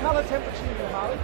colour temperature in your Harley?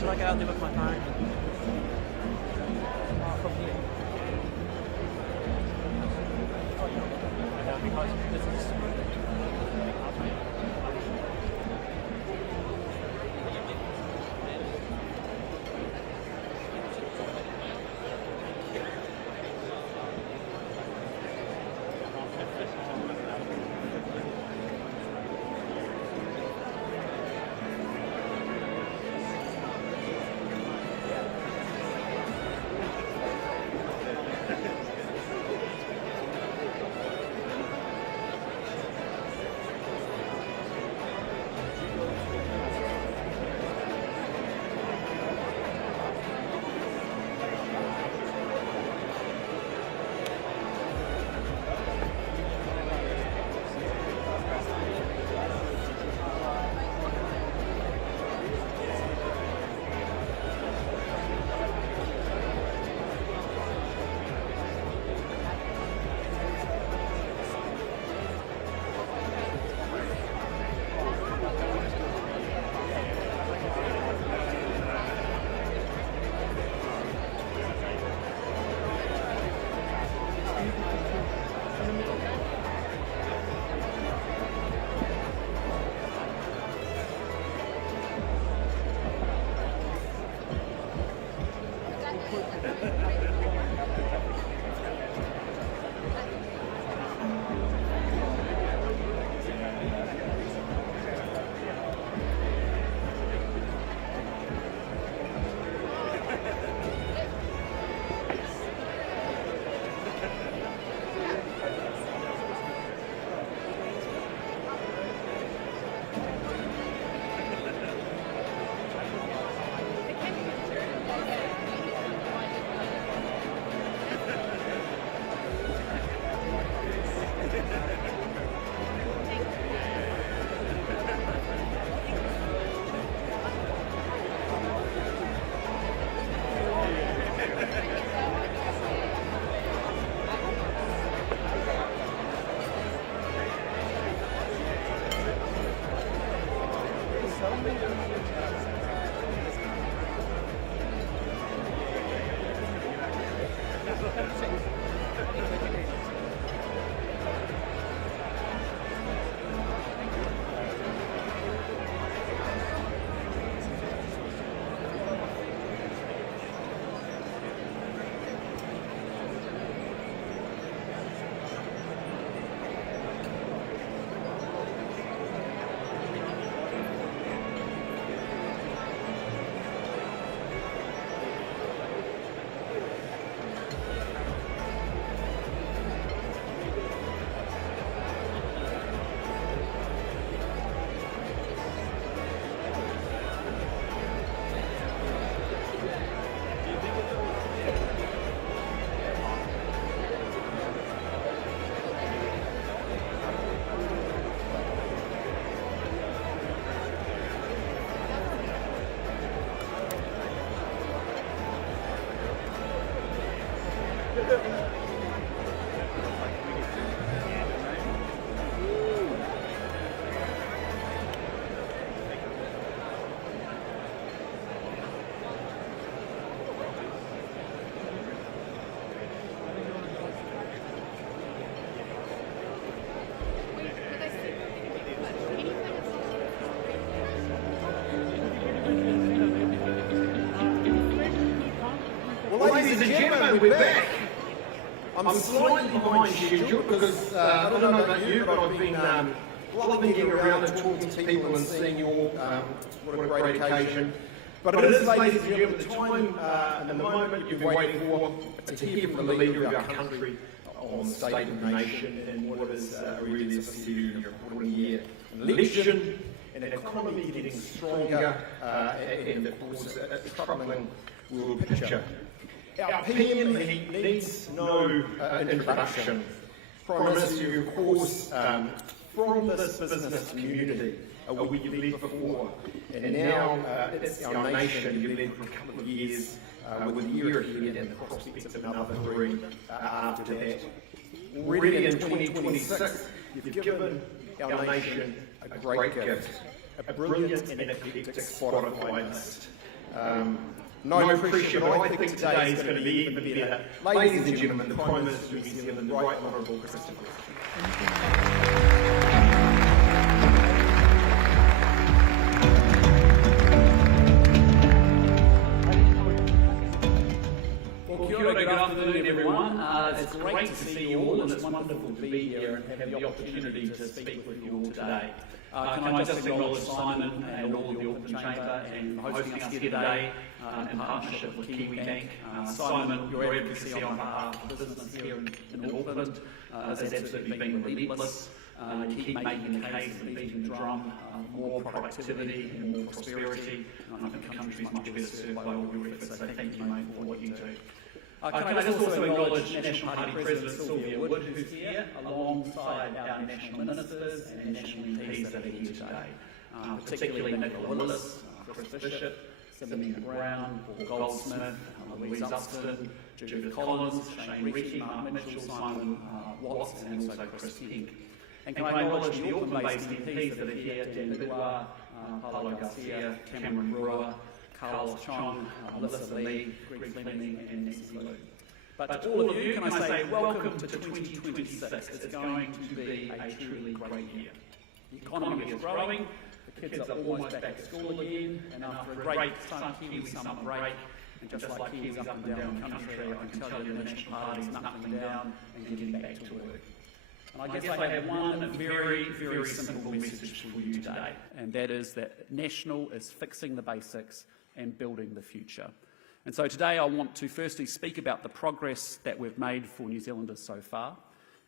Should I get out there with my phone? Because this is Ladies and gentlemen, we're back. I'm slightly behind schedule because I don't know about you, but I've been loving getting around and talking to people and seeing you all. What a great occasion. But it is, ladies and gentlemen, the time and the moment you've been waiting for to hear from the leader of our country on the state of the nation and what is really a huge important year. Election an economy getting stronger, and of course a troubling world picture. Our PM needs no introduction. Prime Minister, you of course from this business community, we've led before, and now it's our nation. You've led for a couple of years, with a year ahead and the prospects of another 3 after that. Already in 2026, you've given our nation a great gift, a brilliant and eclectic Spotify list. No pressure, but I think today is going to be even better. Ladies and gentlemen, the Prime Minister of New Zealand, the Right Honourable Christopher Luxon. Good afternoon, everyone. It's great to see you all, and it's wonderful to be here and have the opportunity to speak with you all today. Can I just acknowledge Simon and all the Auckland Chamber and for hosting us here today in partnership with Kiwi Bank. Simon, your advocacy on behalf of business here in Auckland has absolutely been relentless. You keep making the case and beating the drum, more productivity and more prosperity. And I think the country is much better served by all your efforts, so thank you, mate, for what you do. Can I just also acknowledge National Party President Sylvia Wood, who's here, alongside our national ministers and national MPs that are here today, particularly Nicola Willis, Chris Bishop, Simon Brown, Paul Goldsmith, Louise Upston, Judith Collins, Shane Reedy, Mark Mitchell, Simon Watts, and also Chris Kent. And can I acknowledge the Auckland-based MPs that are here, Dan Bidwar, Paulo Garcia, Cameron Brewer, Carl Chong, Melissa Lee, Greg Fleming, and Nancy Liu. But to all of you, can I say welcome to 2026. It's going to be a truly great year. The economy is growing, the kids are almost back at school again, and after a great Kiwi summer break, and just like Kiwis up and down the country, I can tell you the National Party's knuckling down and getting back to work. And I guess I have one very, very simple message for you today, and that is that National is fixing the basics and building the future. And so today I want to firstly speak about the progress that we've made for New Zealanders so far,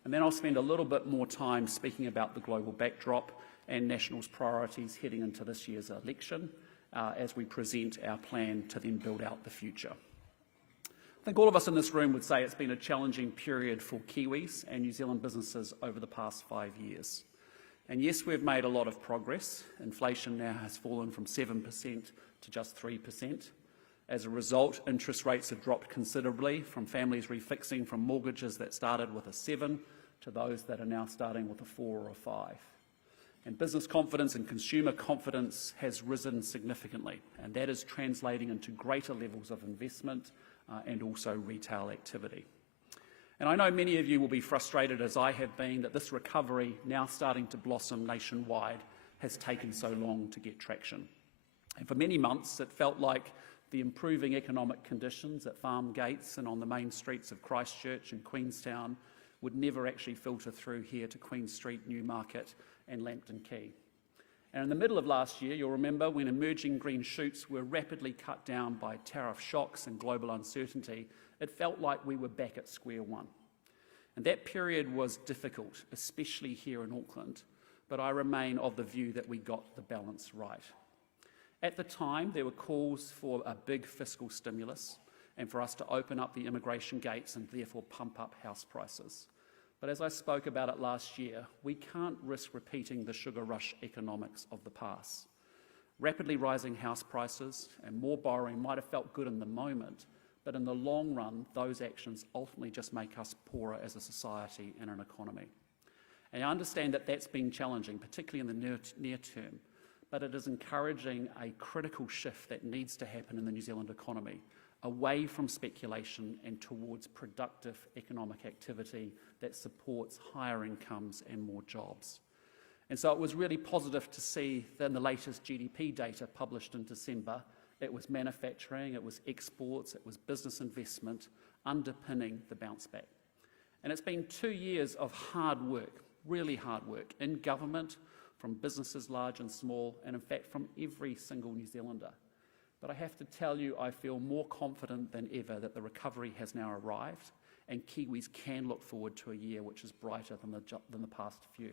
and then I'll spend a little bit more time speaking about the global backdrop and National's priorities heading into this year's election as we present our plan to then build out the future. I think all of us in this room would say it's been a challenging period for Kiwis and New Zealand businesses over the past 5 years. And yes, we've made a lot of progress. Inflation now has fallen from 7% to just 3%. As a result, interest rates have dropped considerably, from families refixing from mortgages that started with a 7 to those that are now starting with a 4 or a 5. And business confidence and consumer confidence has risen significantly, and that is translating into greater levels of investment and also retail activity. And I know many of you will be frustrated, as I have been, that this recovery, now starting to blossom nationwide, has taken so long to get traction. And for many months, it felt like the improving economic conditions at farm gates and on the main streets of Christchurch and Queenstown would never actually filter through here to Queen Street, Newmarket and Lambton Quay. And in the middle of last year, you'll remember, when emerging green shoots were rapidly cut down by tariff shocks and global uncertainty, it felt like we were back at square one. And that period was difficult, especially here in Auckland, but I remain of the view that we got the balance right. At the time, there were calls for a big fiscal stimulus and for us to open up the immigration gates and therefore pump up house prices. But as I spoke about it last year, we can't risk repeating the sugar rush economics of the past. Rapidly rising house prices and more borrowing might have felt good in the moment, but in the long run, those actions ultimately just make us poorer as a society and an economy. And I understand that that's been challenging, particularly in the near term, but it is encouraging a critical shift that needs to happen in the New Zealand economy, away from speculation and towards productive economic activity that supports higher incomes and more jobs. And so it was really positive to see that in the latest GDP data published in December, it was manufacturing, it was exports, it was business investment underpinning the bounce back. And it's been 2 years of hard work, really hard work, in government, from businesses large and small, and in fact from every single New Zealander. But I have to tell you, I feel more confident than ever that the recovery has now arrived, and Kiwis can look forward to a year which is brighter than the past few.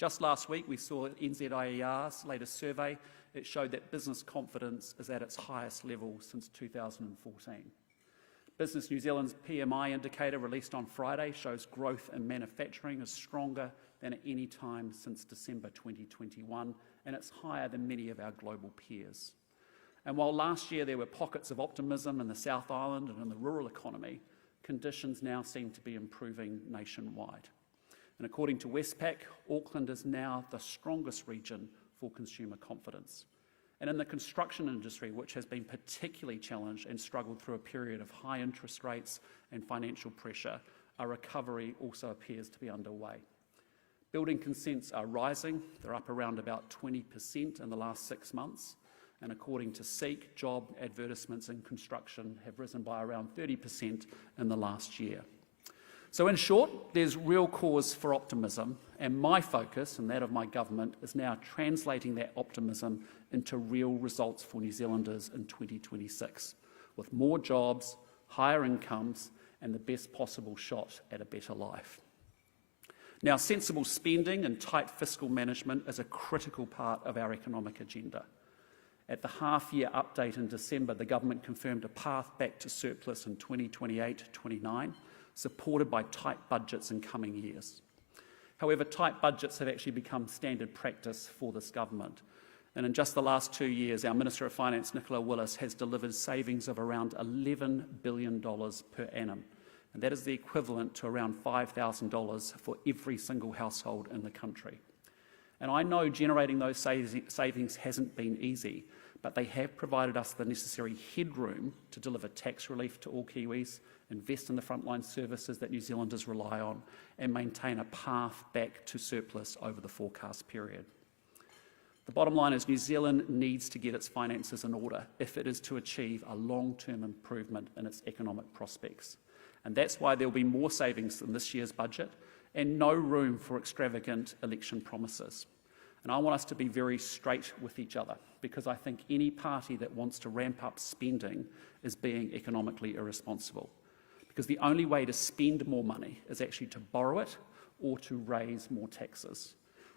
Just last week, we saw NZIER's latest survey. It showed that business confidence is at its highest level since 2014. Business New Zealand's PMI indicator released on Friday shows growth in manufacturing is stronger than at any time since December 2021, and it's higher than many of our global peers. And while last year there were pockets of optimism in the South Island and in the rural economy, conditions now seem to be improving nationwide. And according to Westpac, Auckland is now the strongest region for consumer confidence. And in the construction industry, which has been particularly challenged and struggled through a period of high interest rates and financial pressure, a recovery also appears to be underway. Building consents are rising. They're up around about 20% in the last 6 months. And according to SEEK, job advertisements in construction have risen by around 30% in the last year. So in short, there's real cause for optimism, and my focus, and that of my government, is now translating that optimism into real results for New Zealanders in 2026, with more jobs, higher incomes, and the best possible shot at a better life. Now, sensible spending and tight fiscal management is a critical part of our economic agenda. At the half-year update in December, the government confirmed a path back to surplus in 2028-29, supported by tight budgets in coming years. However, tight budgets have actually become standard practice for this government. And in just the last 2 years, our Minister of Finance, Nicola Willis, has delivered savings of around $11 billion per annum. And that is the equivalent to around $5,000 for every single household in the country. And I know generating those savings hasn't been easy, but they have provided us the necessary headroom to deliver tax relief to all Kiwis, invest in the frontline services that New Zealanders rely on, and maintain a path back to surplus over the forecast period. The bottom line is New Zealand needs to get its finances in order if it is to achieve a long-term improvement in its economic prospects. And that's why there will be more savings in this year's budget and no room for extravagant election promises. And I want us to be very straight with each other, because I think any party that wants to ramp up spending is being economically irresponsible. Because the only way to spend more money is actually to borrow it or to raise more taxes.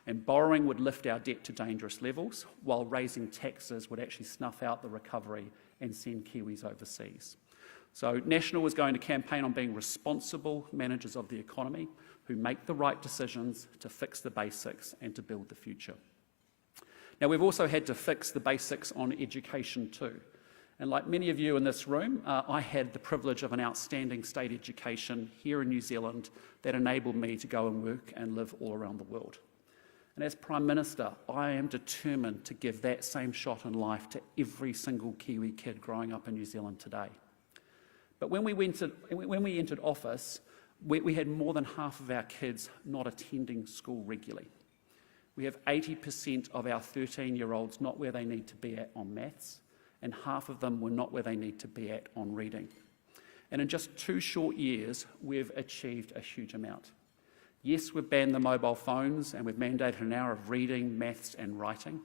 And borrowing would lift our debt to dangerous levels, while raising taxes would actually snuff out the recovery and send Kiwis overseas. So National is going to campaign on being responsible managers of the economy who make the right decisions to fix the basics and to build the future. Now, we've also had to fix the basics on education too. And like many of you in this room, I had the privilege of an outstanding state education here in New Zealand that enabled me to go and work and live all around the world. And as Prime Minister, I am determined to give that same shot in life to every single Kiwi kid growing up in New Zealand today. But when we entered office, we had more than half of our kids not attending school regularly. We have 80% of our 13-year-olds not where they need to be at on maths, and half of them were not where they need to be at on reading. And in just 2 short years, we've achieved a huge amount. Yes, we've banned the mobile phones and we've mandated an hour of reading, maths and writing.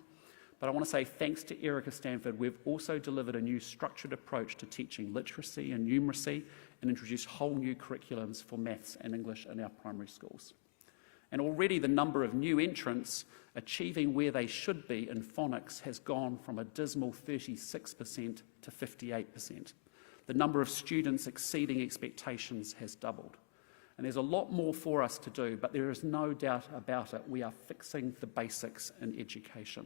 But I want to say thanks to Erica Stanford, we've also delivered a new structured approach to teaching literacy and numeracy and introduced whole new curriculums for maths and English in our primary schools. And already the number of new entrants achieving where they should be in phonics has gone from a dismal 36% to 58%. The number of students exceeding expectations has doubled. And there's a lot more for us to do, but there is no doubt about it, we are fixing the basics in education.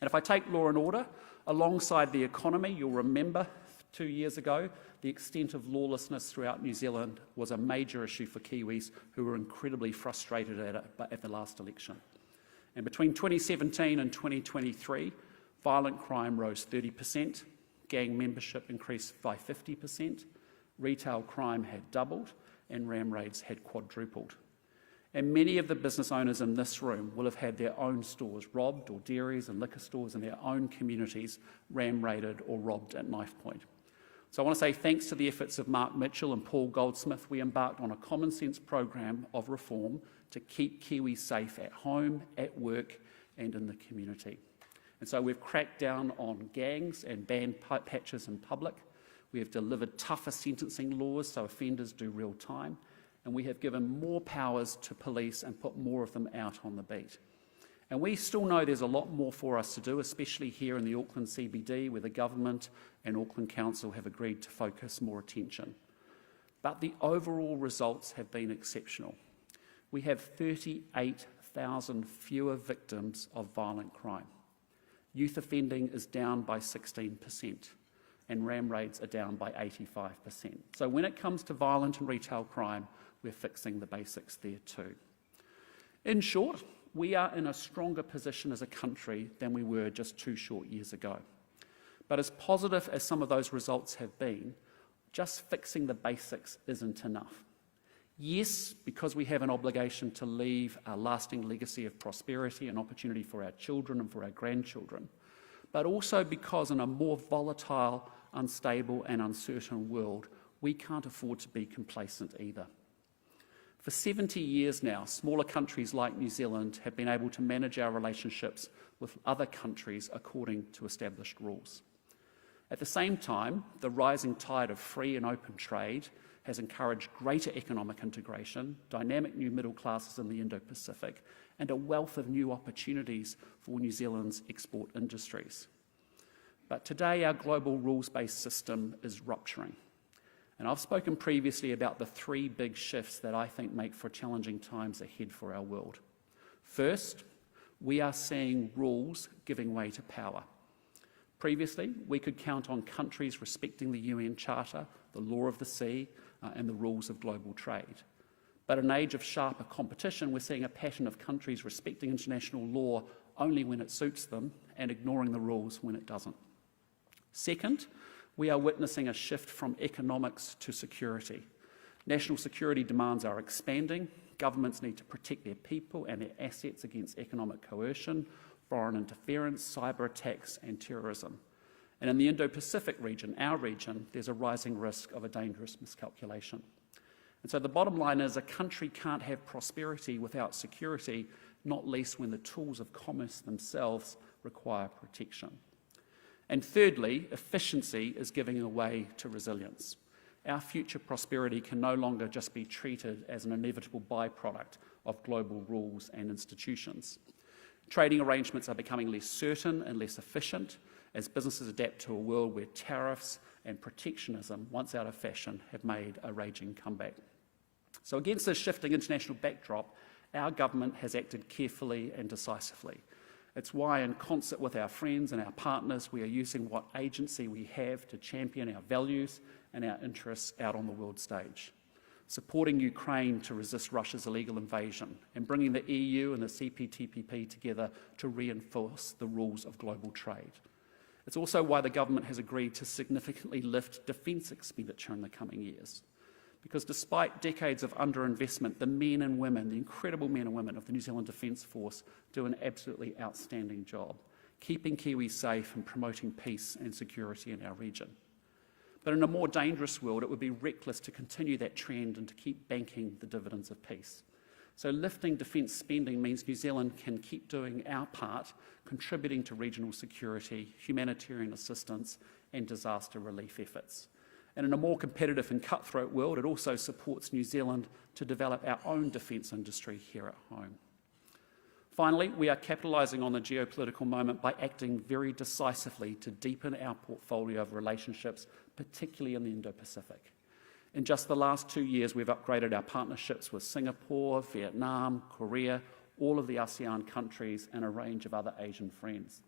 And if I take law and order, alongside the economy, you'll remember 2 years ago, the extent of lawlessness throughout New Zealand was a major issue for Kiwis who were incredibly frustrated at it at the last election. And between 2017 and 2023, violent crime rose 30%, gang membership increased by 50%, retail crime had doubled, and ram raids had quadrupled. And many of the business owners in this room will have had their own stores robbed, or dairies and liquor stores in their own communities ram raided or robbed at knife point. So I want to say thanks to the efforts of Mark Mitchell and Paul Goldsmith, we embarked on a common sense program of reform to keep Kiwis safe at home, at work and in the community. And so we've cracked down on gangs and banned patches in public. We have delivered tougher sentencing laws so offenders do real time. and we have given more powers to police and put more of them out on the beat. And we still know there's a lot more for us to do, especially here in the Auckland CBD, where the government and Auckland Council have agreed to focus more attention. But the overall results have been exceptional. We have 38,000 fewer victims of violent crime. Youth offending is down by 16%, and ram raids are down by 85%. So when it comes to violent and retail crime, we're fixing the basics there too. In short, we are in a stronger position as a country than we were just 2 short years ago. But as positive as some of those results have been, just fixing the basics isn't enough. Yes, because we have an obligation to leave a lasting legacy of prosperity and opportunity for our children and for our grandchildren, but also because in a more volatile, unstable and uncertain world, we can't afford to be complacent either. For 70 years now, smaller countries like New Zealand have been able to manage our relationships with other countries according to established rules. At the same time, the rising tide of free and open trade has encouraged greater economic integration, dynamic new middle classes in the Indo-Pacific, and a wealth of new opportunities for New Zealand's export industries. But today, our global rules-based system is rupturing. And I've spoken previously about the 3 big shifts that I think make for challenging times ahead for our world. First, we are seeing rules giving way to power. Previously, we could count on countries respecting the UN Charter, the law of the sea, and the rules of global trade. But in an age of sharper competition, we're seeing a pattern of countries respecting international law only when it suits them and ignoring the rules when it doesn't. Second, we are witnessing a shift from economics to security. National security demands are expanding. Governments need to protect their people and their assets against economic coercion, foreign interference, cyber attacks and terrorism. And in the Indo-Pacific region, our region, there's a rising risk of a dangerous miscalculation. And so the bottom line is a country can't have prosperity without security, not least when the tools of commerce themselves require protection. And thirdly, efficiency is giving way to resilience. Our future prosperity can no longer just be treated as an inevitable byproduct of global rules and institutions. Trading arrangements are becoming less certain and less efficient as businesses adapt to a world where tariffs and protectionism, once out of fashion, have made a raging comeback. So against this shifting international backdrop, our government has acted carefully and decisively. It's why, in concert with our friends and our partners, we are using what agency we have to champion our values and our interests out on the world stage, supporting Ukraine to resist Russia's illegal invasion and bringing the EU and the CPTPP together to reinforce the rules of global trade. It's also why the government has agreed to significantly lift defence expenditure in the coming years. Because despite decades of underinvestment, the men and women, the incredible men and women of the New Zealand Defence Force do an absolutely outstanding job, keeping Kiwis safe and promoting peace and security in our region. But in a more dangerous world, it would be reckless to continue that trend and to keep banking the dividends of peace. So lifting defence spending means New Zealand can keep doing our part, contributing to regional security, humanitarian assistance and disaster relief efforts. And in a more competitive and cutthroat world, it also supports New Zealand to develop our own defence industry here at home. Finally, we are capitalising on the geopolitical moment by acting very decisively to deepen our portfolio of relationships, particularly in the Indo-Pacific. In just the last 2 years, we've upgraded our partnerships with Singapore, Vietnam, Korea, all of the ASEAN countries and a range of other Asian friends.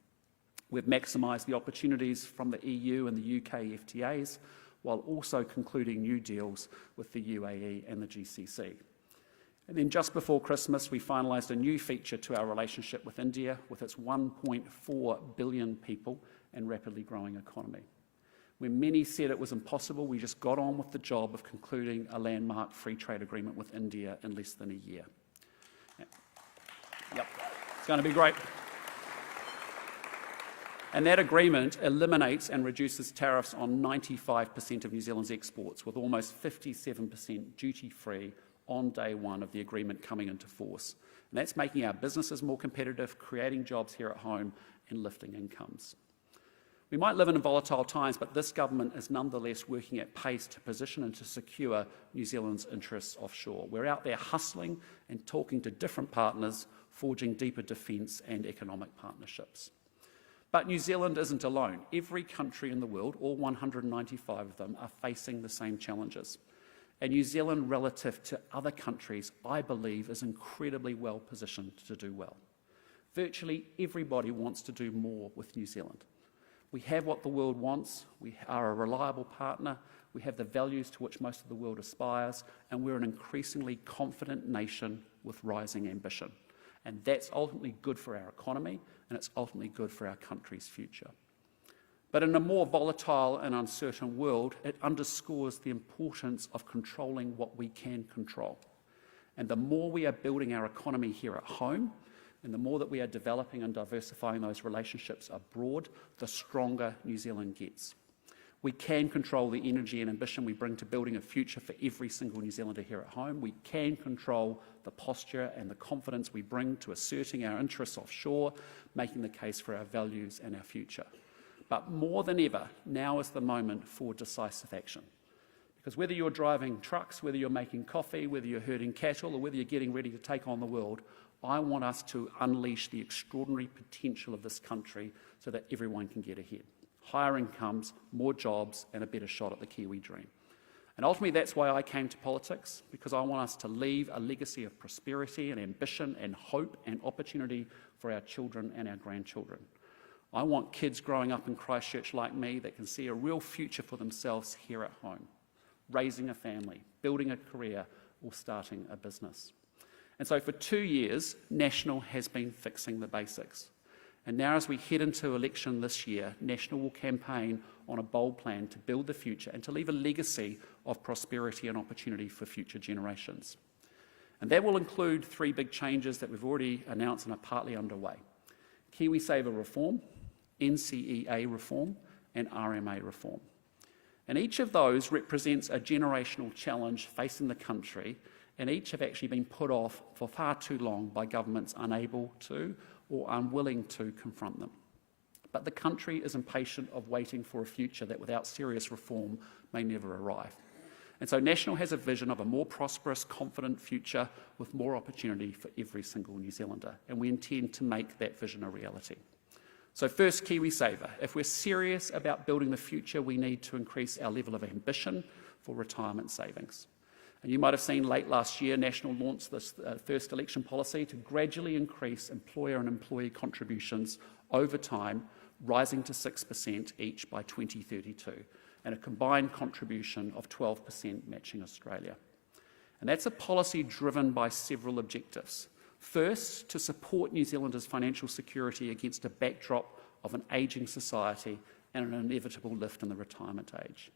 We've maximised the opportunities from the EU and the UK FTAs, while also concluding new deals with the UAE and the GCC. And then just before Christmas, we finalised a new feature to our relationship with India, with its 1.4 billion people and rapidly growing economy. When many said it was impossible, we just got on with the job of concluding a landmark free trade agreement with India in less than a year. Yep, it's going to be great. And that agreement eliminates and reduces tariffs on 95% of New Zealand's exports, with almost 57% duty-free on day one of the agreement coming into force. And that's making our businesses more competitive, creating jobs here at home and lifting incomes. We might live in volatile times, but this government is nonetheless working at pace to position and to secure New Zealand's interests offshore. We're out there hustling and talking to different partners, forging deeper defence and economic partnerships. But New Zealand isn't alone. Every country in the world, all 195 of them, are facing the same challenges. And New Zealand, relative to other countries, I believe, is incredibly well positioned to do well. Virtually everybody wants to do more with New Zealand. We have what the world wants, we are a reliable partner, we have the values to which most of the world aspires, and we're an increasingly confident nation with rising ambition. And that's ultimately good for our economy, and it's ultimately good for our country's future. But in a more volatile and uncertain world, it underscores the importance of controlling what we can control. And the more we are building our economy here at home, and the more that we are developing and diversifying those relationships abroad, the stronger New Zealand gets. We can control the energy and ambition we bring to building a future for every single New Zealander here at home. We can control the posture and the confidence we bring to asserting our interests offshore, making the case for our values and our future. But more than ever, now is the moment for decisive action. Because whether you're driving trucks, whether you're making coffee, whether you're herding cattle, or whether you're getting ready to take on the world, I want us to unleash the extraordinary potential of this country so that everyone can get ahead. Higher incomes, more jobs, and a better shot at the Kiwi dream. And ultimately, that's why I came to politics, because I want us to leave a legacy of prosperity and ambition and hope and opportunity for our children and our grandchildren. I want kids growing up in Christchurch like me that can see a real future for themselves here at home, raising a family, building a career, or starting a business. And so for 2 years, National has been fixing the basics. And now as we head into election this year, National will campaign on a bold plan to build the future and to leave a legacy of prosperity and opportunity for future generations. And that will include 3 big changes that we've already announced and are partly underway: KiwiSaver reform, NCEA reform, and RMA reform. And each of those represents a generational challenge facing the country, and each have actually been put off for far too long by governments unable to or unwilling to confront them. But the country is impatient of waiting for a future that without serious reform may never arrive. And so National has a vision of a more prosperous, confident future with more opportunity for every single New Zealander, and we intend to make that vision a reality. So first, KiwiSaver. If we're serious about building the future, we need to increase our level of ambition for retirement savings. And you might have seen late last year, National launched this first election policy to gradually increase employer and employee contributions over time, rising to 6% each by 2032, and a combined contribution of 12% matching Australia. And that's a policy driven by several objectives. First, to support New Zealanders' financial security against a backdrop of an ageing society and an inevitable lift in the retirement age.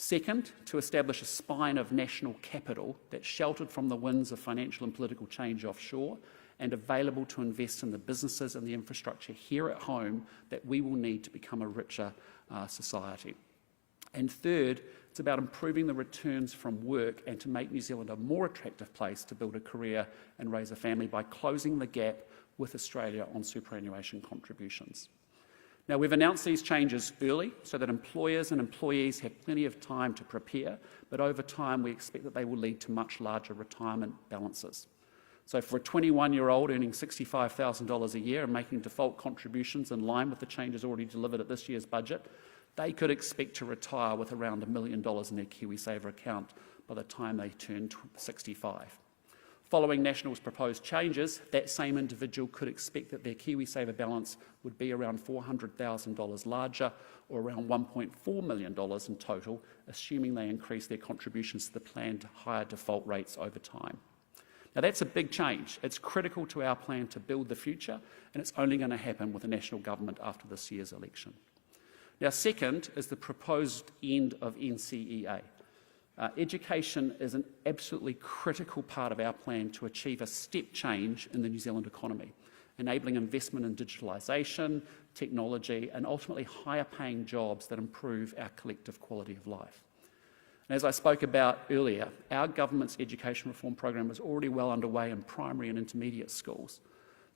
Second, to establish a spine of national capital that's sheltered from the winds of financial and political change offshore and available to invest in the businesses and the infrastructure here at home that we will need to become a richer society. And third, it's about improving the returns from work and to make New Zealand a more attractive place to build a career and raise a family by closing the gap with Australia on superannuation contributions. Now, we've announced these changes early so that employers and employees have plenty of time to prepare, but over time we expect that they will lead to much larger retirement balances. So for a 21-year-old earning $65,000 a year and making default contributions in line with the changes already delivered at this year's budget, they could expect to retire with around $1 million in their KiwiSaver account by the time they turn 65. Following National's proposed changes, that same individual could expect that their KiwiSaver balance would be around $400,000 larger, or around $1.4 million in total, assuming they increase their contributions to the plan to higher default rates over time. Now that's a big change. It's critical to our plan to build the future, and it's only going to happen with a National government after this year's election. Now second is the proposed end of NCEA. Education is an absolutely critical part of our plan to achieve a step change in the New Zealand economy, enabling investment in digitalisation, technology, and ultimately higher paying jobs that improve our collective quality of life. And as I spoke about earlier, our government's education reform program is already well underway in primary and intermediate schools.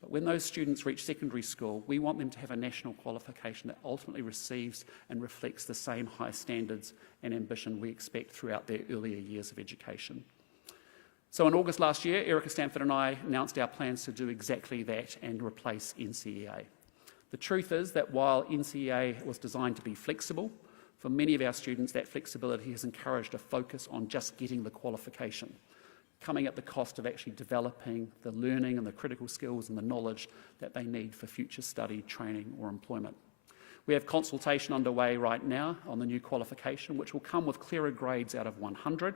But when those students reach secondary school, we want them to have a national qualification that ultimately receives and reflects the same high standards and ambition we expect throughout their earlier years of education. So in August last year, Erica Stanford and I announced our plans to do exactly that and replace NCEA. The truth is that while NCEA was designed to be flexible, for many of our students that flexibility has encouraged a focus on just getting the qualification, coming at the cost of actually developing the learning and the critical skills and the knowledge that they need for future study, training or employment. We have consultation underway right now on the new qualification, which will come with clearer grades out of 100,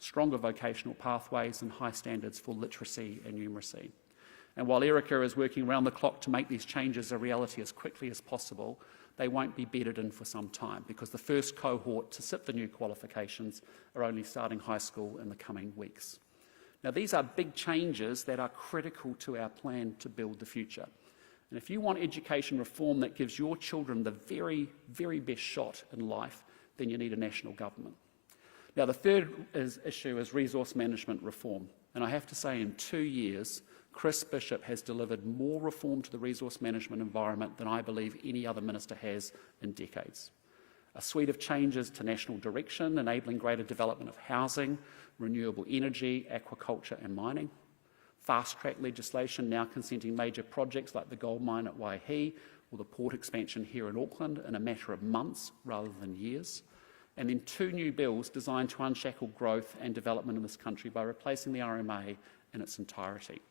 stronger vocational pathways and high standards for literacy and numeracy. And while Erica is working around the clock to make these changes a reality as quickly as possible, they won't be bedded in for some time because the first cohort to sit the new qualifications are only starting high school in the coming weeks. Now, these are big changes that are critical to our plan to build the future. And if you want education reform that gives your children the very, very best shot in life, then you need a national government. Now, the third issue is resource management reform. And I have to say, in 2 years, Chris Bishop has delivered more reform to the resource management environment than I believe any other minister has in decades. A suite of changes to national direction, enabling greater development of housing, renewable energy, aquaculture and mining. Fast-track legislation now consenting major projects like the gold mine at Waihi or the port expansion here in Auckland in a matter of months rather than years. And then 2 new bills designed to unshackle growth and development in this country by replacing the RMA in its entirety.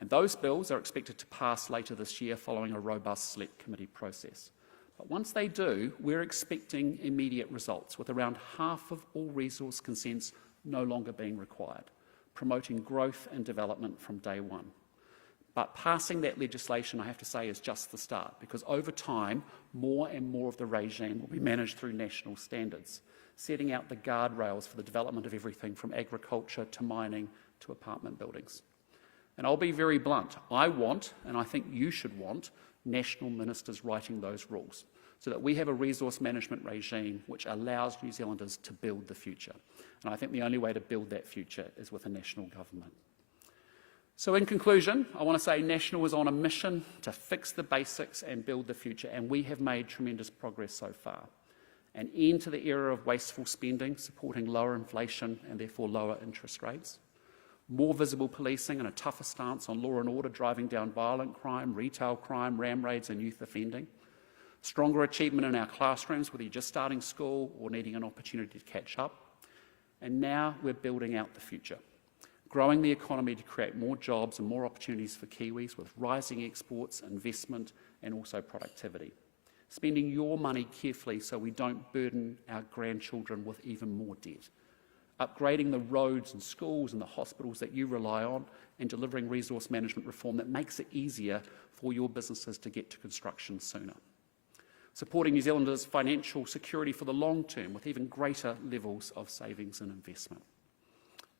And those bills are expected to pass later this year following a robust select committee process. But once they do, we're expecting immediate results, with around half of all resource consents no longer being required, promoting growth and development from day one. But passing that legislation, I have to say, is just the start, because over time, more and more of the regime will be managed through national standards, setting out the guardrails for the development of everything from agriculture to mining to apartment buildings. And I'll be very blunt. I want, and I think you should want, national ministers writing those rules so that we have a resource management regime which allows New Zealanders to build the future. And I think the only way to build that future is with a national government. So in conclusion, I want to say National is on a mission to fix the basics and build the future, and we have made tremendous progress so far. An end to the era of wasteful spending, supporting lower inflation and therefore lower interest rates. More visible policing and a tougher stance on law and order, driving down violent crime, retail crime, ram raids and youth offending. Stronger achievement in our classrooms, whether you're just starting school or needing an opportunity to catch up. And now we're building out the future, growing the economy to create more jobs and more opportunities for Kiwis with rising exports, investment and also productivity. Spending your money carefully so we don't burden our grandchildren with even more debt. Upgrading the roads and schools and the hospitals that you rely on, and delivering resource management reform that makes it easier for your businesses to get to construction sooner. Supporting New Zealanders' financial security for the long term with even greater levels of savings and investment.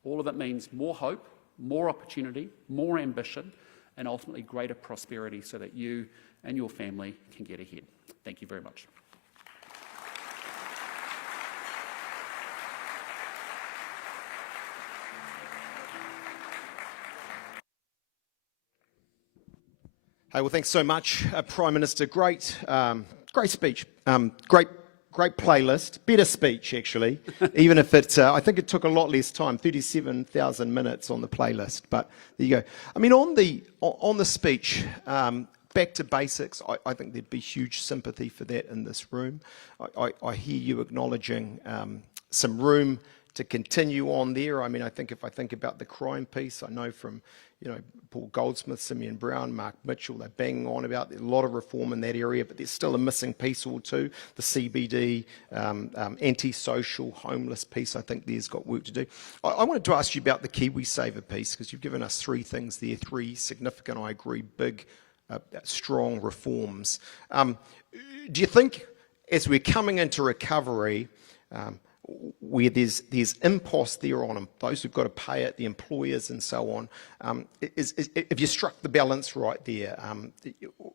All of it means more hope, more opportunity, more ambition, and ultimately greater prosperity so that you and your family can get ahead. Thank you very much. Hey, well, thanks so much, Prime Minister. Great speech. Great playlist. Better speech, actually. Even if it, I think it took a lot less time. 37,000 minutes on the playlist. But there you go. I mean, on the speech, back to basics. I think there'd be huge sympathy for that in this room. I hear you acknowledging some room to continue on there. I mean, I think if I think about the crime piece, I know from, Paul Goldsmith, Simeon Brown, Mark Mitchell, they're banging on about a lot of reform in that area, but there's still a missing piece or two. The CBD, anti-social, homeless piece, I think there's got work to do. I wanted to ask you about the KiwiSaver piece, because you've given us 3 things there, 3 significant, I agree, big, strong reforms. Do you think, as we're coming into recovery, where there's impost there on them, those who've got to pay it, the employers and so on, have you struck the balance right there,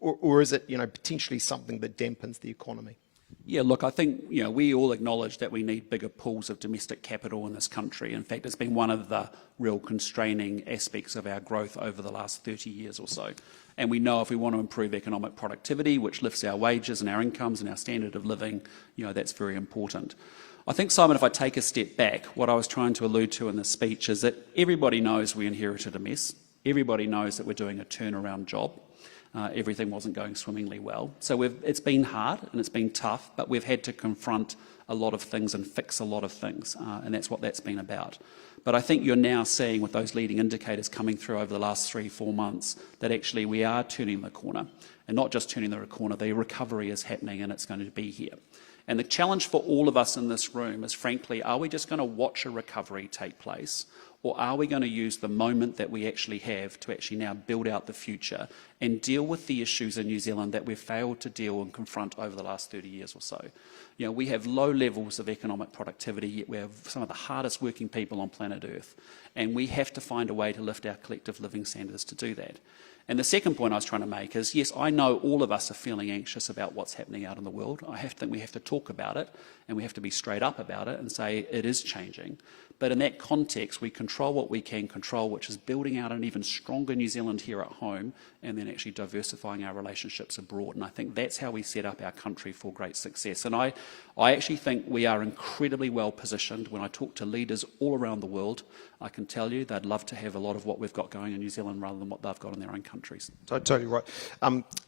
or is it potentially something that dampens the economy? Yeah, look, I think we all acknowledge that we need bigger pools of domestic capital in this country. In fact, it's been one of the real constraining aspects of our growth over the last 30 years or so. And we know if we want to improve economic productivity, which lifts our wages and our incomes and our standard of living, that's very important. I think, Simon, if I take a step back, what I was trying to allude to in this speech is that everybody knows we inherited a mess. Everybody knows that we're doing a turnaround job. Everything wasn't going swimmingly well. So it's been hard and it's been tough, but we've had to confront a lot of things and fix a lot of things, and that's what that's been about. But I think you're now seeing with those leading indicators coming through over the last 3-4 months that actually we are turning the corner. And not just turning the corner, the recovery is happening and it's going to be here. And the challenge for all of us in this room is, frankly, are we just going to watch a recovery take place, or are we going to use the moment that we actually have to actually now build out the future and deal with the issues in New Zealand that we've failed to deal and confront over the last 30 years or so? We have low levels of economic productivity, yet we have some of the hardest working people on planet Earth. And we have to find a way to lift our collective living standards to do that. And the second point I was trying to make is, yes, I know all of us are feeling anxious about what's happening out in the world. I think we have to talk about it, and we have to be straight up about it and say it is changing. But in that context, we control what we can control, which is building out an even stronger New Zealand here at home, and then actually diversifying our relationships abroad. And I think that's how we set up our country for great success. And I actually think we are incredibly well positioned. When I talk to leaders all around the world, I can tell you they'd love to have a lot of what we've got going in New Zealand rather than what they've got in their own countries. Totally right.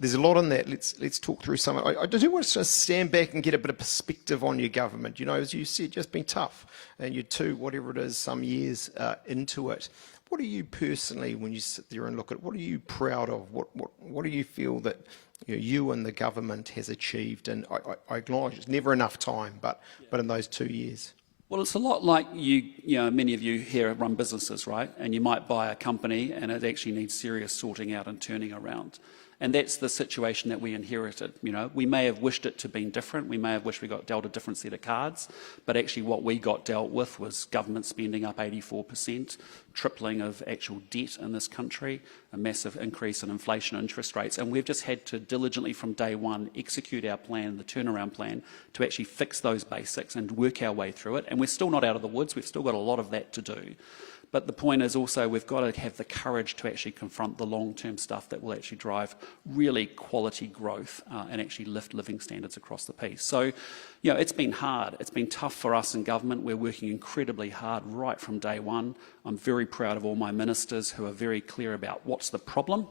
There's a lot on that. Let's talk through some. I do want to stand back and get a bit of perspective on your government. As you said, just been tough, and you're whatever it is, some years into it. What are you personally, when you sit there and look at, what are you proud of? What do you feel that you and the government has achieved? And I acknowledge it's never enough time, but in those 2 years. Well, it's a lot like many of you here run businesses, right? And you might buy a company and it actually needs serious sorting out and turning around. And that's the situation that we inherited. We may have wished it to have been different. We may have wished we got dealt a different set of cards. But actually what we got dealt with was government spending up 84%, tripling of actual debt in this country, a massive increase in inflation and interest rates. And we've just had to diligently from day one execute our plan, the turnaround plan, to actually fix those basics and work our way through it. And we're still not out of the woods. We've still got a lot of that to do. But the point is also we've got to have the courage to actually confront the long-term stuff that will actually drive really quality growth and actually lift living standards across the piece. So, it's been hard. It's been tough for us in government. We're working incredibly hard right from day one. I'm very proud of all my ministers who are very clear about what's the problem,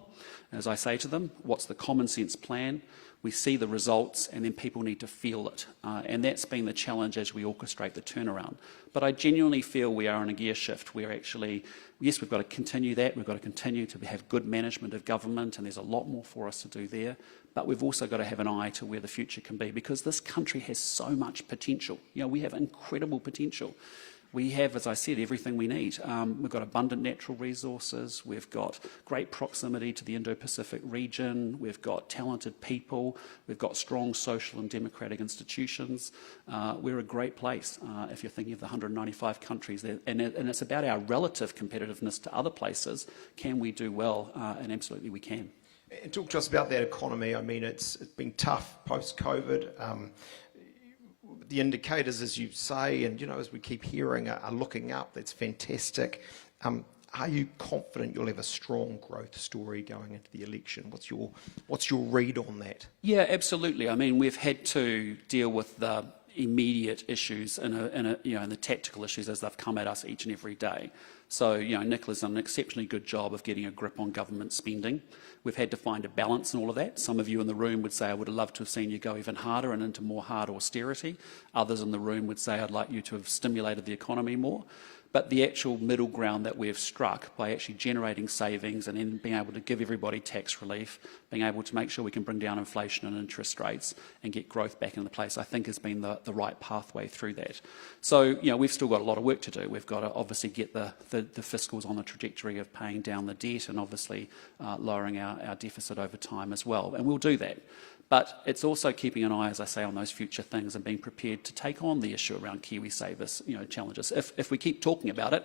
as I say to them, what's the common sense plan. We see the results and then people need to feel it. And that's been the challenge as we orchestrate the turnaround. But I genuinely feel we are in a gear shift where actually, yes, we've got to continue that. We've got to continue to have good management of government, and there's a lot more for us to do there. But we've also got to have an eye to where the future can be, because this country has so much potential. We have incredible potential. We have, as I said, everything we need. We've got abundant natural resources. We've got great proximity to the Indo-Pacific region. We've got talented people. We've got strong social and democratic institutions. We're a great place if you're thinking of the 195 countries. And it's about our relative competitiveness to other places. Can we do well? And absolutely we can. And talk to us about that economy. I mean, it's been tough post-COVID. The indicators, as you say, and as we keep hearing, are looking up. That's fantastic. Are you confident you'll have a strong growth story going into the election? What's your read on that? Yeah, absolutely. I mean, we've had to deal with the immediate issues and the tactical issues as they've come at us each and every day. So, Nicola's done an exceptionally good job of getting a grip on government spending. We've had to find a balance in all of that. Some of you in the room would say, I would have loved to have seen you go even harder and into more hard austerity. Others in the room would say, I'd like you to have stimulated the economy more. But the actual middle ground that we've struck by actually generating savings and then being able to give everybody tax relief, being able to make sure we can bring down inflation and interest rates and get growth back into place, I think has been the right pathway through that. So, we've still got a lot of work to do. We've got to obviously get the fiscals on the trajectory of paying down the debt and obviously lowering our deficit over time as well. And we'll do that. But it's also keeping an eye, as I say, on those future things and being prepared to take on the issue around KiwiSavers, challenges. If we keep talking about it,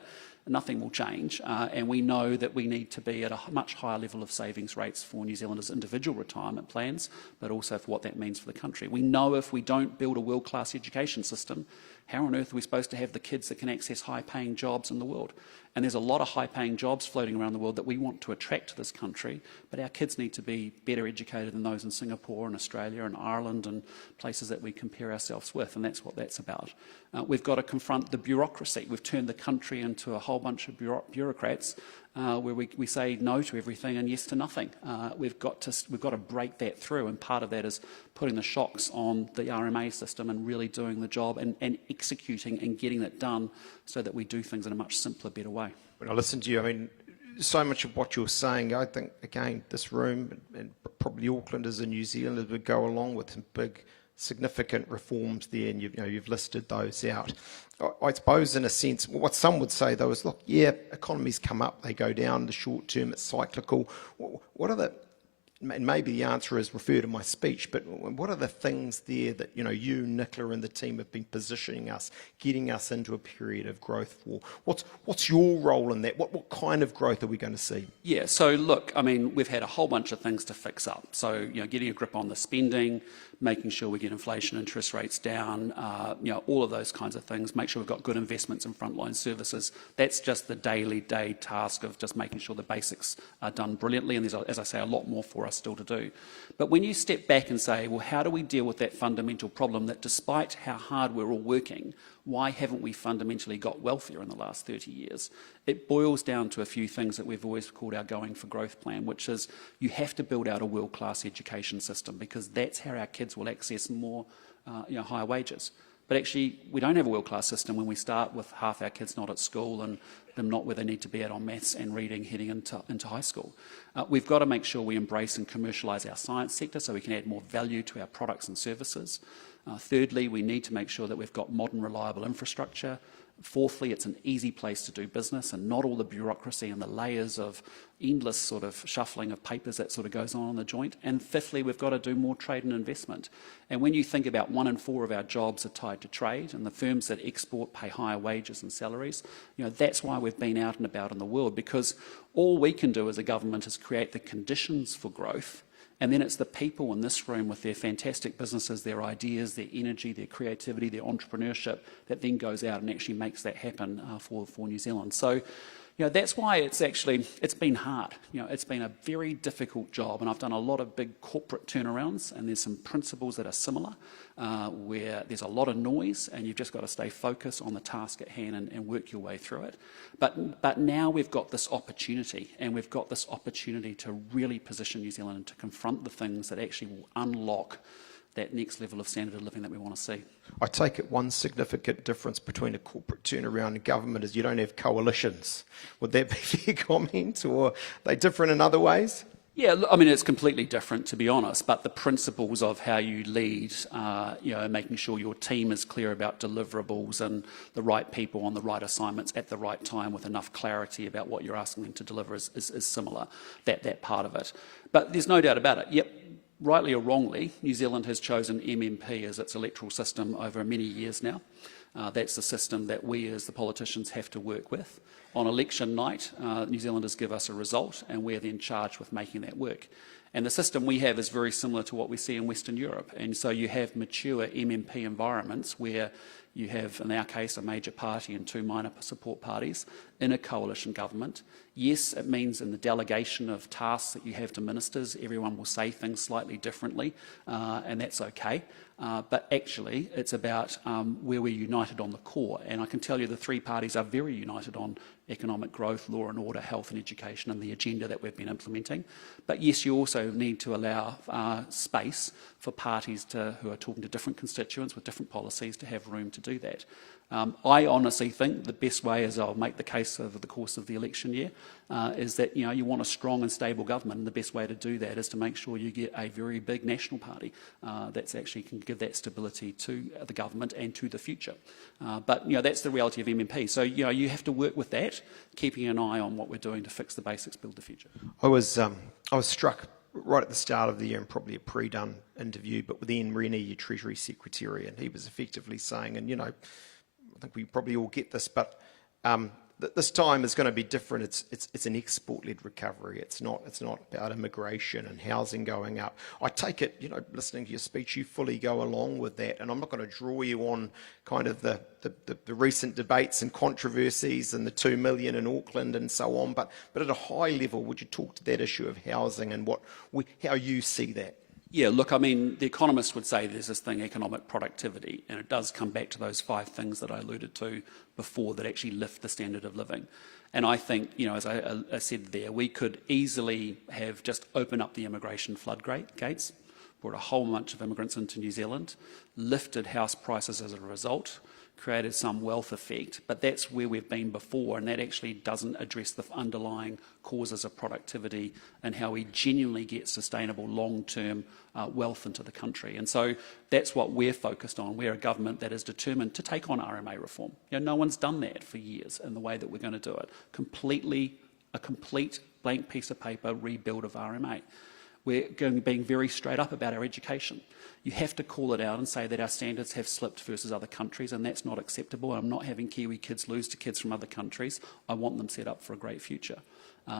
nothing will change. And we know that we need to be at a much higher level of savings rates for New Zealanders' individual retirement plans, but also for what that means for the country. We know if we don't build a world-class education system, how on earth are we supposed to have the kids that can access high-paying jobs in the world? And there's a lot of high-paying jobs floating around the world that we want to attract to this country, but our kids need to be better educated than those in Singapore and Australia and Ireland and places that we compare ourselves with, and that's what that's about. We've got to confront the bureaucracy. We've turned the country into a whole bunch of bureaucrats where we say no to everything and yes to nothing. We've got to break that through, and part of that is putting the shocks on the RMA system and really doing the job and executing and getting it done so that we do things in a much simpler, better way. When I listen to you, I mean, so much of what you're saying, I think, again, this room and probably Aucklanders and New Zealanders would go along with some big, significant reforms there, and you've listed those out. I suppose, in a sense, what some would say, though, is, look, yeah, economies come up, they go down, the short term, it's cyclical. What are the, and maybe the answer is refer to my speech, but what are the things there that, you, Nicola, and the team have been positioning us, getting us into a period of growth for? What's your role in that? What kind of growth are we going to see? Yeah, so look, I mean, we've had a whole bunch of things to fix up. So, getting a grip on the spending, making sure we get inflation interest rates down, all of those kinds of things, make sure we've got good investments in frontline services. That's just the day task of just making sure the basics are done brilliantly, and there's, as I say, a lot more for us still to do. But when you step back and say, well, how do we deal with that fundamental problem that despite how hard we're all working, why haven't we fundamentally got wealthier in the last 30 years? It boils down to a few things that we've always called our Going for Growth plan, which is you have to build out a world-class education system, because that's how our kids will access more higher wages. But actually, we don't have a world-class system when we start with half our kids not at school and them not where they need to be at on maths and reading heading into high school. We've got to make sure we embrace and commercialise our science sector so we can add more value to our products and services. Thirdly, we need to make sure that we've got modern, reliable infrastructure. Fourthly, it's an easy place to do business and not all the bureaucracy and the layers of endless sort of shuffling of papers that sort of goes on in the joint. And fifthly, we've got to do more trade and investment. And when you think about 1 in 4 of our jobs are tied to trade, and the firms that export pay higher wages and salaries, that's why we've been out and about in the world, because all we can do as a government is create the conditions for growth. And then it's the people in this room with their fantastic businesses, their ideas, their energy, their creativity, their entrepreneurship that then goes out and actually makes that happen for New Zealand. So, that's why it's been hard. It's been a very difficult job, and I've done a lot of big corporate turnarounds, and there's some principles that are similar, where there's a lot of noise, and you've just got to stay focused on the task at hand and work your way through it. But now we've got this opportunity, and we've got this opportunity to really position New Zealand and to confront the things that actually will unlock that next level of standard of living that we want to see. I take it one significant difference between a corporate turnaround and government is you don't have coalitions. Would that be a fair comment, or are they different in other ways? Yeah, I mean, it's completely different, to be honest, but the principles of how you lead, making sure your team is clear about deliverables and the right people on the right assignments at the right time with enough clarity about what you're asking them to deliver is similar, that part of it. But there's no doubt about it. Yep, rightly or wrongly, New Zealand has chosen MMP as its electoral system over many years now. That's the system that we as the politicians have to work with. On election night, New Zealanders give us a result, and we're then charged with making that work. And the system we have is very similar to what we see in Western Europe. And so you have mature MMP environments where you have, in our case, a major party and 2 minor support parties in a coalition government. Yes, it means in the delegation of tasks that you have to ministers, everyone will say things slightly differently, and that's okay. But actually, it's about where we're united on the core. And I can tell you the 3 parties are very united on economic growth, law and order, health and education, and the agenda that we've been implementing. But yes, you also need to allow space for parties who are talking to different constituents with different policies to have room to do that. I honestly think the best way, as I'll make the case over the course of the election year, is that you want a strong and stable government, and the best way to do that is to make sure you get a very big national party that's actually can give that stability to the government and to the future. But that's the reality of MMP. So you have to work with that, keeping an eye on what we're doing to fix the basics, build the future. I was struck right at the start of the year, and probably a pre-done interview, but with Ian Rennie, your Treasury Secretary, and he was effectively saying, and I think we probably all get this, but this time is going to be different. It's an export-led recovery. It's not about immigration and housing going up. I take it, listening to your speech, you fully go along with that. And I'm not going to draw you on kind of the recent debates and controversies and the 2 million in Auckland and so on. But at a high level, would you talk to that issue of housing and how you see that? Yeah, look, I mean, the economists would say there's this thing, economic productivity, and it does come back to those 5 things that I alluded to before that actually lift the standard of living. And I think, as I said there, we could easily have just opened up the immigration floodgates, brought a whole bunch of immigrants into New Zealand, lifted house prices as a result, created some wealth effect, but that's where we've been before, and that actually doesn't address the underlying causes of productivity and how we genuinely get sustainable long-term wealth into the country. And so that's what we're focused on. We're a government that is determined to take on RMA reform. No one's done that for years in the way that we're going to do it. A complete blank piece of paper rebuild of RMA. We're being very straight up about our education. You have to call it out and say that our standards have slipped versus other countries, and that's not acceptable. I'm not having Kiwi kids lose to kids from other countries. I want them set up for a great future.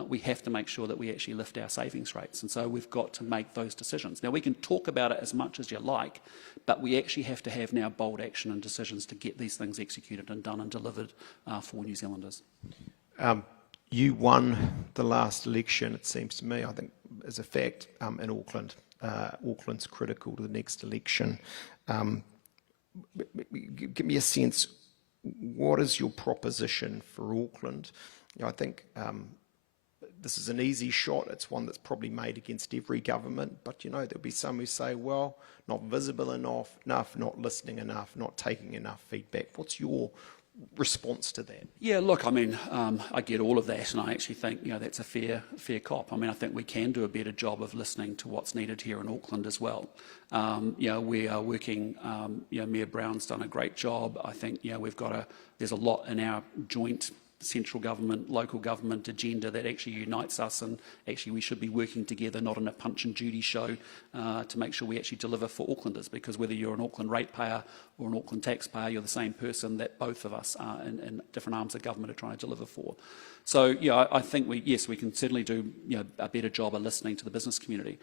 We have to make sure that we actually lift our savings rates, and so we've got to make those decisions. Now, we can talk about it as much as you like, but we actually have to have now bold action and decisions to get these things executed and done and delivered for New Zealanders. You won the last election, it seems to me, I think, as a fact, in Auckland. Auckland's critical to the next election. Give me a sense, what is your proposition for Auckland? I think this is an easy shot. It's one that's probably made against every government, but there'll be some who say, well, not visible enough, not listening enough, not taking enough feedback. What's your response to that? Yeah, look, I mean, I get all of that, and I actually think that's a fair cop. I mean, I think we can do a better job of listening to what's needed here in Auckland as well. We are working. Mayor Brown's done a great job. I think there's a lot in our joint central government, local government agenda that actually unites us, and actually we should be working together, not in a punch and judy show, to make sure we actually deliver for Aucklanders, because whether you're an Auckland ratepayer or an Auckland taxpayer, you're the same person that both of us are in different arms of government are trying to deliver for. So I think we can certainly do a better job of listening to the business community.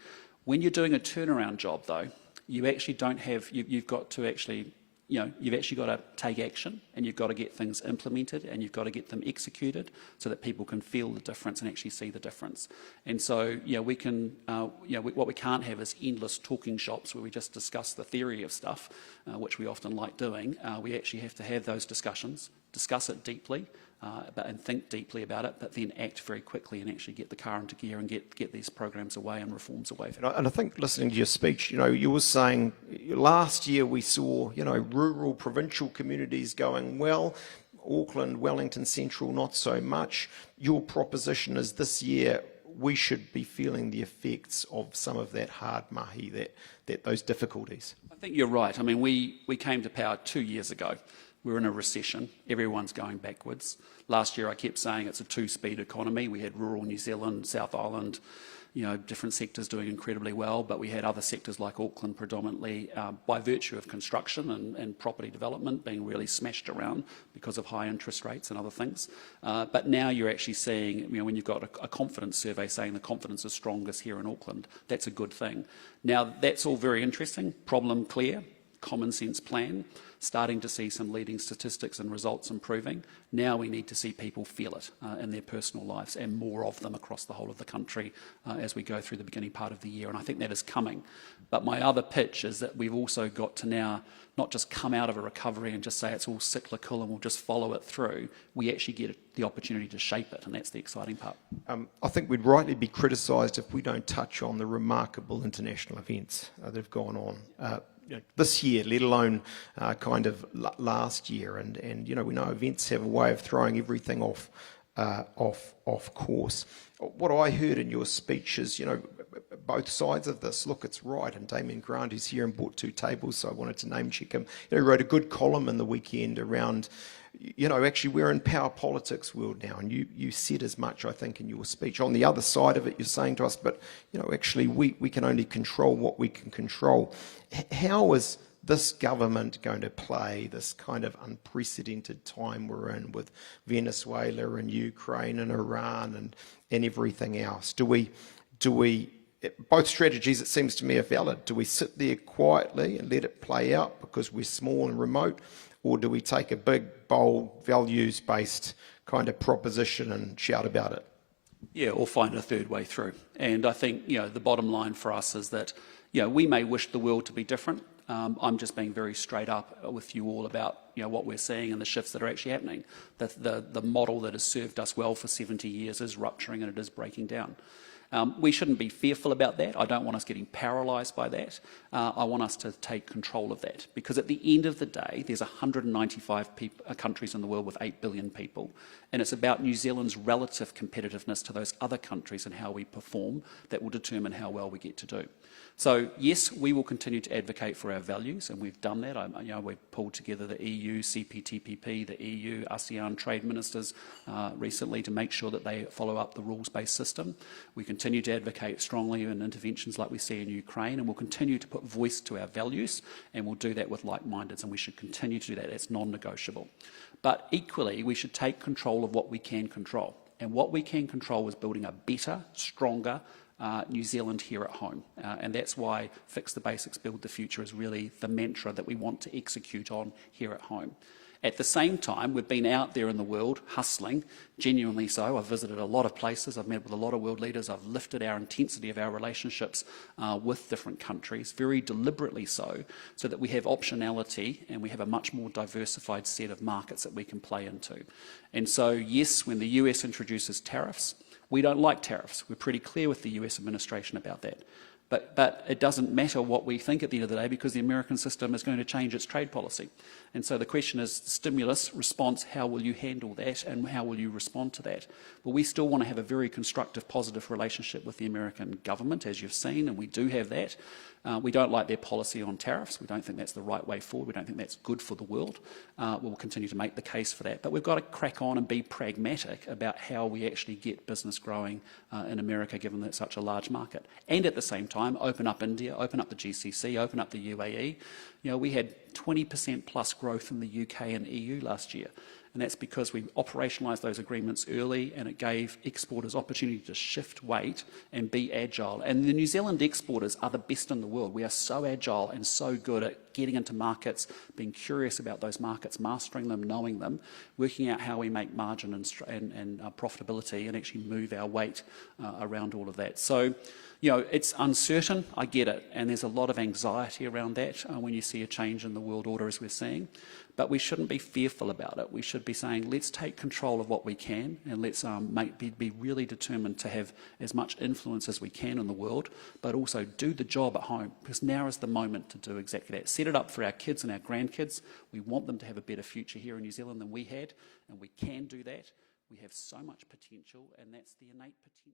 When you're doing a turnaround job though, you actually don't have, you've got to actually you've actually got to take action, and you've got to get things implemented, and you've got to get them executed so that people can feel the difference and actually see the difference. And so, we can, what we can't have is endless talking shops where we just discuss the theory of stuff, which we often like doing. We actually have to have those discussions, discuss it deeply, and think deeply about it, but then act very quickly and actually get the car into gear and get these programs away and reforms away. And I think listening to your speech, you were saying last year we saw, rural provincial communities going well, Auckland, Wellington Central, not so much. Your proposition is this year we should be feeling the effects of some of that hard mahi, that those difficulties. I think you're right. I mean, we came to power 2 years ago. We're in a recession. Everyone's going backwards. Last year I kept saying it's a 2-speed economy. We had rural New Zealand, South Island, different sectors doing incredibly well, but we had other sectors like Auckland predominantly by virtue of construction and property development being really smashed around because of high interest rates and other things. But now you're actually seeing, when you've got a confidence survey saying the confidence is strongest here in Auckland, that's a good thing. Now that's all very interesting, problem clear, common sense plan, starting to see some leading statistics and results improving. Now we need to see people feel it in their personal lives, and more of them across the whole of the country as we go through the beginning part of the year, and I think that is coming. But my other pitch is that we've also got to now not just come out of a recovery and just say it's all cyclical and we'll just follow it through. We actually get the opportunity to shape it, and that's the exciting part. I think we'd rightly be criticised if we don't touch on the remarkable international events that have gone on. This year, let alone kind of last year, and we know events have a way of throwing everything off course. What I heard in your speech is, both sides of this. Look, it's right, and Damien Grant, who's here and bought 2 tables, so I wanted to name check him. He wrote a good column in the weekend around, actually we're in power politics world now, and you said as much, I think, in your speech. On the other side of it, you're saying to us, but actually we can only control what we can control. How is this government going to play this kind of unprecedented time we're in with Venezuela and Ukraine and Iran and everything else? Do we, both strategies, it seems to me, are valid. Do we sit there quietly and let it play out because we're small and remote, or do we take a big, bold, values-based kind of proposition and shout about it? Yeah, or find a third way through. And I think, the bottom line for us is that, we may wish the world to be different. I'm just being very straight up with you all about, what we're seeing and the shifts that are actually happening. The model that has served us well for 70 years is rupturing and it is breaking down. We shouldn't be fearful about that. I don't want us getting paralysed by that. I want us to take control of that, because at the end of the day, there's 195 countries in the world with 8 billion people, and it's about New Zealand's relative competitiveness to those other countries and how we perform that will determine how well we get to do. So yes, we will continue to advocate for our values, and we've done that. We've pulled together the EU, CPTPP, the EU, ASEAN trade ministers recently to make sure that they follow up the rules-based system. We continue to advocate strongly in interventions like we see in Ukraine, and we'll continue to put voice to our values, and we'll do that with like-mindeds, and we should continue to do that. That's non-negotiable. But equally, we should take control of what we can control, and what we can control is building a better, stronger, New Zealand here at home. And that's why Fix the Basics, Build the Future is really the mantra that we want to execute on here at home. At the same time, we've been out there in the world hustling, genuinely so. I've visited a lot of places, I've met with a lot of world leaders, I've lifted our intensity of our relationships with different countries, very deliberately so that we have optionality and we have a much more diversified set of markets that we can play into. And so, yes, when the US introduces tariffs, we don't like tariffs. We're pretty clear with the US administration about that. But it doesn't matter what we think at the end of the day, because the American system is going to change its trade policy. And so the question is, stimulus, response, how will you handle that and how will you respond to that? Well, we still want to have a very constructive, positive relationship with the American government, as you've seen, and we do have that. We don't like their policy on tariffs. We don't think that's the right way forward. We don't think that's good for the world. We'll continue to make the case for that. But we've got to crack on and be pragmatic about how we actually get business growing in America, given that it's such a large market. And at the same time, open up India, open up the GCC, open up the UAE. We had 20% plus growth in the UK and EU last year. And that's because we operationalised those agreements early, and it gave exporters opportunity to shift weight and be agile. And the New Zealand exporters are the best in the world. We are so agile and so good at getting into markets, being curious about those markets, mastering them, knowing them, working out how we make margin and profitability and actually move our weight around all of that. So, it's uncertain, I get it, and there's a lot of anxiety around that when you see a change in the world order as we're seeing. But we shouldn't be fearful about it. We should be saying, let's take control of what we can, and let's be really determined to have as much influence as we can in the world, but also do the job at home, because now is the moment to do exactly that. Set it up for our kids and our grandkids. We want them to have a better future here in New Zealand than we had, and we can do that. We have so much potential, and that's the innate potential.